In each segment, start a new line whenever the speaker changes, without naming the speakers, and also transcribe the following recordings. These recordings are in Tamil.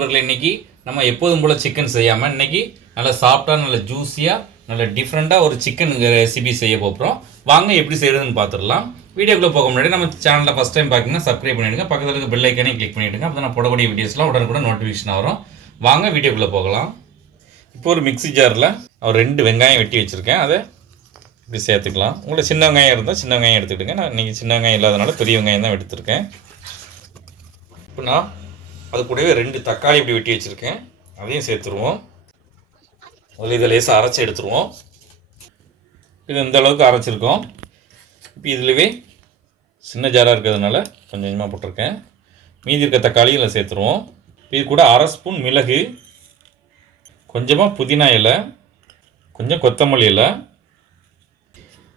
நண்பர்களே இன்றைக்கி நம்ம எப்போதும் போல் சிக்கன் செய்யாமல் இன்னைக்கு நல்லா சாஃப்டாக நல்ல ஜூஸியாக நல்ல டிஃப்ரெண்ட்டாக ஒரு சிக்கன் ரெசிபி செய்ய போகிறோம் வாங்க எப்படி செய்கிறதுன்னு பார்த்துடலாம் வீடியோக்குள்ளே போக முன்னாடி நம்ம சேனலில் ஃபஸ்ட் டைம் பார்க்கணும்னா சப்ஸ்கிரைப் பண்ணிவிடுங்க பக்கத்தில் இருக்க பெல் ஐக்கனையும் கிளிக் பண்ணிவிடுங்க அப்போ நான் போடக்கூடிய வீடியோஸ்லாம் உடனுக்குடன் நோட்டிஃபிகேஷன் வரும். வாங்க வீடியோக்குள்ளே போகலாம். இப்போ ஒரு மிக்ஸி ஜாரில் ஒரு ரெண்டு வெங்காயம் வெட்டி வச்சுருக்கேன். அதை இப்படி சேர்த்துக்கலாம். உங்களுக்கு சின்ன வெங்காயம் இருந்தால் சின்ன வெங்காயம் எடுத்துக்கிட்டுங்க நான் இன்றைக்கி சின்ன வெங்காயம் இல்லாதனால பெரிய வெங்காயம் தான் எடுத்துருக்கேன். இப்போ நான் அது கூடவே ரெண்டு தக்காளி இப்படி வெட்டி வச்சுருக்கேன். அதையும் சேர்த்துருவோம். முதல்ல இதை லேசாக அரைச்சி எடுத்துருவோம். இது இந்த அளவுக்கு அரைச்சிருக்கோம். இப்போ இதுலவே சின்ன ஜாராக இருக்கிறதுனால கொஞ்சம் கொஞ்சமாக போட்டிருக்கேன். மீதி இருக்க தக்காளி இதில் சேர்த்துருவோம். இது கூட அரை ஸ்பூன் மிளகு கொஞ்சமாக புதினா இலை கொஞ்சம் கொத்தமல்லி இலை.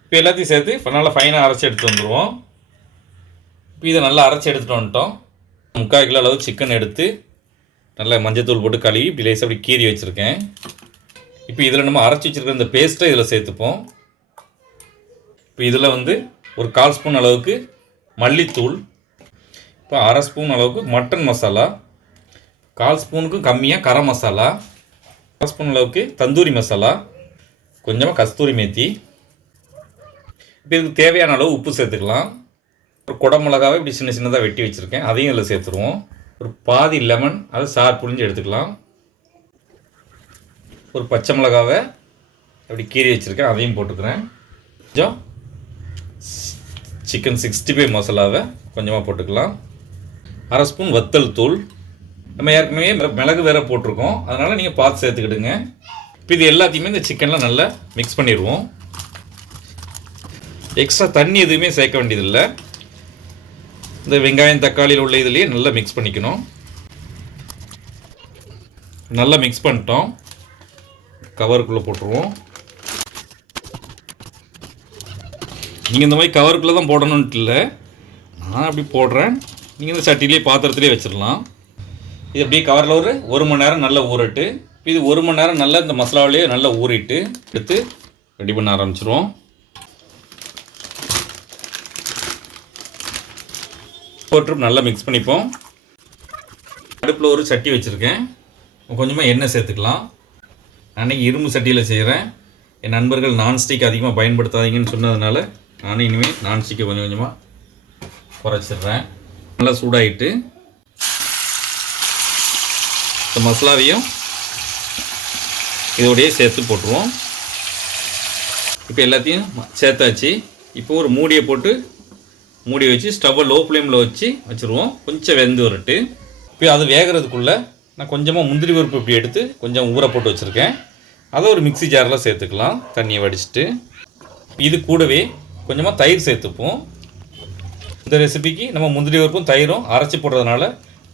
இப்போ எல்லாத்தையும் சேர்த்து இப்போ நல்லா ஃபைனாக அரைச்சி எடுத்து வந்துடுவோம் இப்போ இதை நல்லா அரைச்சி எடுத்துகிட்டு வந்துட்டோம். முக்கால் கிலோ அளவு சிக்கன் எடுத்து நல்லா மஞ்சத்தூள் போட்டு கழுவி இப்படி லேசாக அப்படி கீறி வச்சுருக்கேன். இப்போ இதில் நம்ம அரைச்சி வச்சுருக்கிற இந்த பேஸ்ட்டை இதில் சேர்த்துப்போம். இப்போ இதில் வந்து ஒரு கால் ஸ்பூன் அளவுக்கு மல்லித்தூள் இப்போ அரை ஸ்பூன் அளவுக்கு மட்டன் மசாலா கால் ஸ்பூனுக்கும் கம்மியாக கரம் மசாலா கால் ஸ்பூன் அளவுக்கு தந்தூரி மசாலா கொஞ்சமாக கஸ்தூரி மேத்தி. இப்போ இதுக்கு தேவையான அளவு உப்பு சேர்த்துக்கலாம். குடமிளகாவை இப்படி சின்ன சின்னதாக வெட்டி வச்சுருக்கேன். அதையும் இதில் சேர்த்துருவோம். ஒரு பாதி லெமன் அதை சார் புழிஞ்சு எடுத்துக்கலாம். ஒரு பச்சை மிளகாவை அப்படி கீறி வச்சுருக்கேன். அதையும் போட்டுக்கிறேன். கொஞ்சம் சிக்கன் சிக்ஸ்டி ஃபைவ் மசாலாவை கொஞ்சமாக போட்டுக்கலாம். அரை ஸ்பூன் வத்தல் தூள். நம்ம ஏற்கனவே மிளகு வேற போட்டிருக்கோம். அதனால் நீங்கள் பார்த்து சேர்த்துக்கிடுங்க. இப்போ இது எல்லாத்தையுமே இந்த சிக்கனில் நல்லா மிக்ஸ் பண்ணிடுவோம். எக்ஸ்ட்ரா தண்ணி எதுவுமே சேர்க்க வேண்டியதில்லை. இந்த வெங்காயம் தக்காளியில் உள்ள இதுலேயே நல்லா மிக்ஸ் பண்ணிக்கணும். நல்லா மிக்ஸ் பண்ணிட்டோம். கவருக்குள்ளே போட்டுருவோம். நீங்கள் இந்த மாதிரி கவருக்குள்ளே தான் போடணுன்ட்டு இல்லை. நான் அப்படி போடுறேன். நீங்கள் இந்த சட்டிலேயே பாத்திரத்துலேயே வச்சிடலாம். இது அப்படியே கவரில் ஒரு ஒரு மணி நேரம் நல்லா ஊறட்டு. இது ஒரு மணி நேரம் நல்லா இந்த மசாலாவிலேயே நல்லா ஊறிட்டு எடுத்து ரெடி பண்ண ஆரம்பிச்சிருவோம். போட்டு நல்லா மிக்ஸ் பண்ணிப்போம். அடுப்பில் ஒரு சட்டி வச்சுருக்கேன். கொஞ்சமாக எண்ணெய் சேர்த்துக்கலாம். நான் இரும்பு சட்டியில் செய்கிறேன் என் நண்பர்கள் நான்ஸ்டிக் அதிகமாக பயன்படுத்தாதீங்கன்னு சொன்னதுனால நானும் இனிமேல் நான்ஸ்டிக்கை கொஞ்சம் கொஞ்சமாக குறைச்சிடுறேன். நல்லா சூடாகிட்டு இந்த மசாலாவையும் இதோடையே சேர்த்து போட்டுருவோம். இப்போ எல்லாத்தையும் சேர்த்தாச்சு. இப்போ ஒரு மூடியை போட்டு மூடி வச்சு ஸ்டவ்வை லோ ஃப்ளேமில் வச்சு வச்சுருவோம். கொஞ்சம் வெந்து வரட்டு. இப்போ அது வேகிறதுக்குள்ளே நான் கொஞ்சமாக முந்திரி பருப்பு இப்படி எடுத்து கொஞ்சம் ஊற போட்டு வச்சுருக்கேன். அதை ஒரு மிக்ஸி ஜாரில் சேர்த்துக்கலாம். தண்ணியை வடிச்சிட்டு. இது கூடவே கொஞ்சமாக தயிர் சேர்த்துப்போம். இந்த ரெசிபிக்கு நம்ம முந்திரி பருப்பும் தயிரும் அரைச்சி போடுறதுனால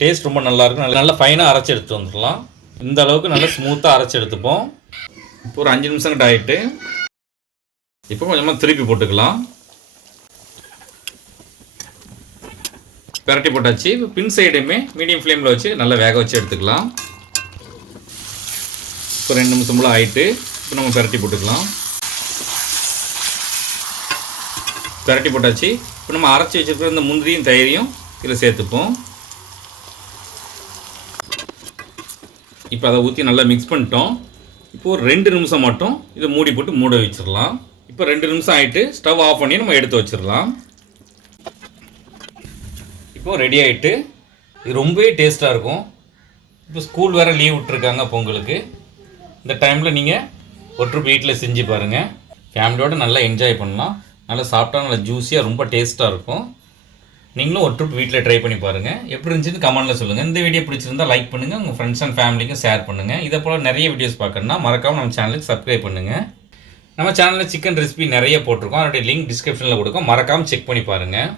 டேஸ்ட் ரொம்ப நல்லாயிருக்கும் நல்லா நல்லா ஃபைனாக அரைச்சி எடுத்து வந்துடலாம். இந்த அளவுக்கு நல்லா ஸ்மூத்தாக அரைச்சி எடுத்துப்போம். இப்போ ஒரு அஞ்சு நிமிஷம் கிட்ட ஆகிட்டு இப்போ கொஞ்சமாக திருப்பி போட்டுக்கலாம். பிரட்டி போட்டாச்சு. இப்போ பின் சைடுமே மீடியம் ஃப்ளேமில் வச்சு நல்லா வேக வச்சு எடுத்துக்கலாம். இப்போ ரெண்டு நிமிஷம் போல் ஆயிட்டு இப்போ நம்ம பிரட்டி போட்டுக்கலாம். பிரட்டி போட்டாச்சு. இப்போ நம்ம அரைச்சி வச்சிருக்கிற இந்த முந்திரியும் தயிரையும் இதில் சேர்த்துப்போம். இப்போ அதை ஊற்றி நல்லா மிக்ஸ் பண்ணிட்டோம். இப்போ ஒரு ரெண்டு நிமிஷம் மட்டும் இதை மூடி போட்டு மூட வச்சிடலாம். இப்போ ரெண்டு நிமிஷம் ஆகிட்டு ஸ்டவ் ஆஃப் பண்ணி நம்ம எடுத்து வச்சிடலாம். இப்போது ரெடி ஆகிட்டு இது ரொம்பவே டேஸ்ட்டாக இருக்கும். இப்போ ஸ்கூல் வேறு லீவ் விட்டுருக்காங்க பொங்கலுக்கு. இந்த டைமில் நீங்கள் ஒற்று வீட்டில் செஞ்சு பாருங்கள் ஃபேமிலியோடு நல்லா என்ஜாய் பண்ணலாம். நல்லா சாப்பிட்டா நல்லா ஜூஸியாக ரொம்ப டேஸ்ட்டாக இருக்கும். நீங்களும் ஒரு ட்ரிப் வீட்டில் ட்ரை பண்ணி பாருங்கள் எப்படி இருந்துச்சுன்னு கமெண்ட்டில் சொல்லுங்கள் இந்த வீடியோ பிடிச்சிருந்தா லைக் பண்ணுங்கள் உங்கள் ஃப்ரெண்ட்ஸ் அண்ட் ஃபேமிலிக்கும் ஷேர் பண்ணுங்கள் இதை போல் நிறைய வீடியோஸ் பார்க்கணுன்னா மறக்காமல் நம்ம சேனலுக்கு சப்ஸ்கிரைப் பண்ணுங்கள் நம்ம சேனலில் சிக்கன் ரெசிபி நிறைய போட்டிருக்கோம். அதோடைய லிங்க் டிஸ்கிரிப்ஷனில் கொடுக்கும். மறக்காமல் செக் பண்ணி பாருங்கள்